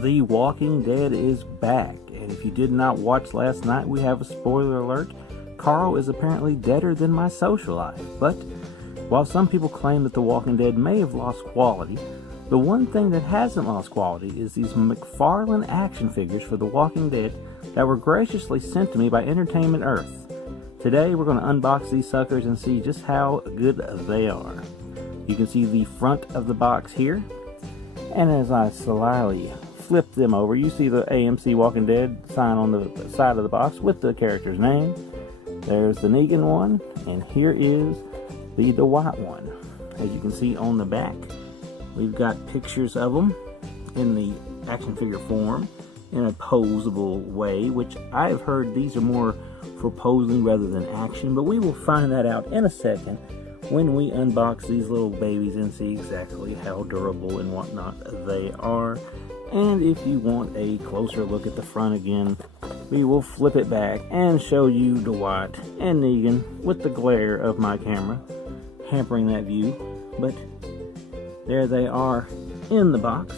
The Walking Dead is back, and if you did not watch last night, we have a spoiler alert. Carl is apparently deader than my social life, but while some people claim that The Walking Dead may have lost quality, the one thing that hasn't lost quality is these McFarlane action figures for The Walking Dead that were graciously sent to me by Entertainment Earth. Today we're going to unbox these suckers and see just how good they are. You can see the front of the box here, and as I slyly flip them over, you see the AMC Walking Dead sign on the side of the box with the character's name. There's the Negan one, and here is the Dwight one. As you can see on the back, we've got pictures of them in the action figure form in a posable way, which I've heard these are more for posing rather than action, but we will find that out in a second when we unbox these little babies and see exactly how durable and whatnot they are. And if you want a closer look at the front again, we will flip it back and show you Dwight and Negan with the glare of my camera hampering that view. But there they are in the box.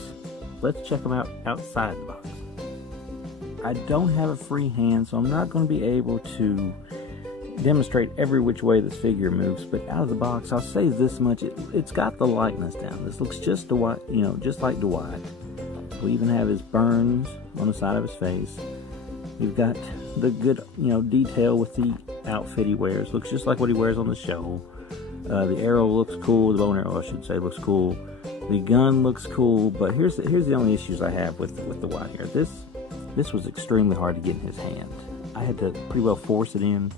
Let's check them out outside the box. I don't have a free hand, so I'm not going to be able to demonstrate every which way this figure moves, but out of the box I'll say this much: it's got the likeness down. This looks just Dwight, just like Dwight. We even have his burns on the side of his face. We've got the good detail with the outfit he wears. Looks just like what he wears on the show. The arrow looks cool. The bow and arrow, I should say, looks cool. The gun looks cool. But here's the only issues I have with Dwight here. This was extremely hard to get in his hand. I had to pretty well force it in.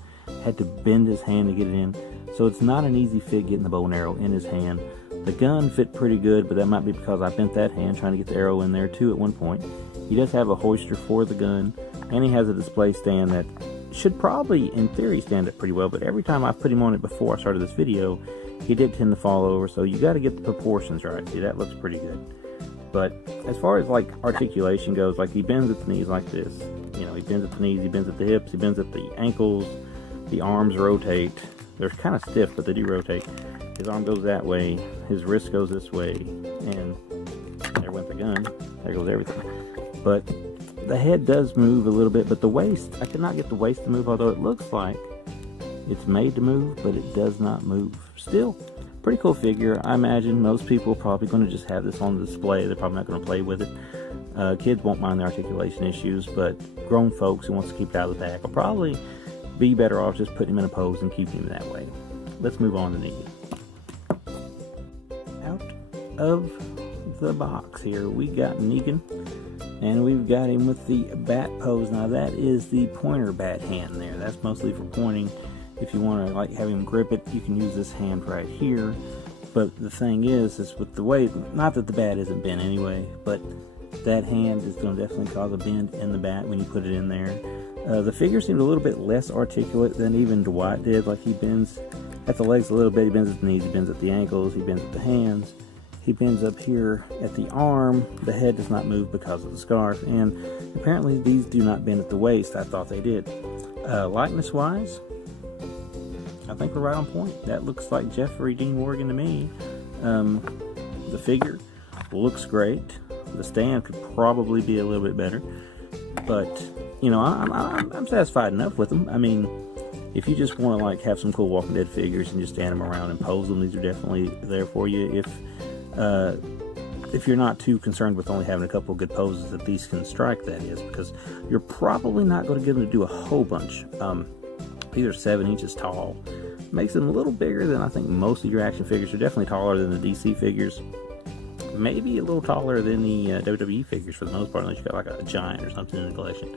Had to bend his hand to get it in. So it's not an easy fit getting the bow and arrow in his hand. The gun fit pretty good, but that might be because I bent that hand trying to get the arrow in there too at one point. He does have a holster for the gun, and he has a display stand that should probably, in theory, stand up pretty well, but every time I've put him on it before I started this video, he did tend to fall over, so you got to get the proportions right. See, that looks pretty good. But as far as like articulation goes, like he bends at the knees like this. He bends at the knees, he bends at the hips, he bends at the ankles, the arms rotate. They're kind of stiff, but they do rotate. His arm goes that way, his wrist goes this way, and there went the gun. There goes everything. But the head does move a little bit, but the waist, I could not get the waist to move, although it looks like it's made to move, but it does not move. Still, pretty cool figure. I imagine most people are probably going to just have this on display. They're probably not going to play with it. Kids won't mind the articulation issues, but grown folks who wants to keep it out of the back will probably be better off just putting him in a pose and keeping him that way. Let's move on to Negan. Out of the box here, we got Negan, and we've got him with the bat pose. Now that is the pointer bat hand there. That's mostly for pointing. If you want to have him grip it, you can use this hand right here. But the thing is with the way, not that the bat isn't bent anyway, but that hand is going to definitely cause a bend in the bat when you put it in there. The figure seemed a little bit less articulate than even Dwight did. Like he bends at the legs a little bit, he bends at the knees, he bends at the ankles, he bends at the hands, he bends up here at the arm. The head does not move because of the scarf, and apparently these do not bend at the waist. I thought they did. Likeness wise, I think we're right on point. That looks like Jeffrey Dean Morgan to me. The figure looks great. The stand could probably be a little bit better, but I'm satisfied enough with them. I mean, if you just want to have some cool Walking Dead figures and just stand them around and pose them, these are definitely there for you. If you're not too concerned with only having a couple of good poses that these can strike, that is, because you're probably not going to get them to do a whole bunch. These are 7 inches tall. Makes them a little bigger than I think most of your action figures. Are definitely taller than the DC figures. Maybe a little taller than the WWE figures for the most part, unless you got like a giant or something in the collection.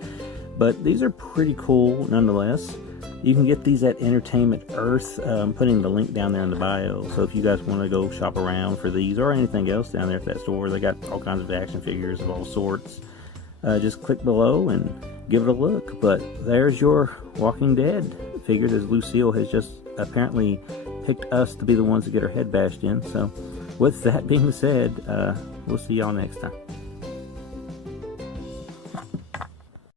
But these are pretty cool nonetheless. You can get these at Entertainment Earth. I'm putting the link down there in the bio. So if you guys want to go shop around for these or anything else down there at that store, they got all kinds of action figures of all sorts. Just click below and give it a look. But there's your Walking Dead figures, as Lucille has just apparently picked us to be the ones to get her head bashed in. So with that being said, we'll see y'all next time.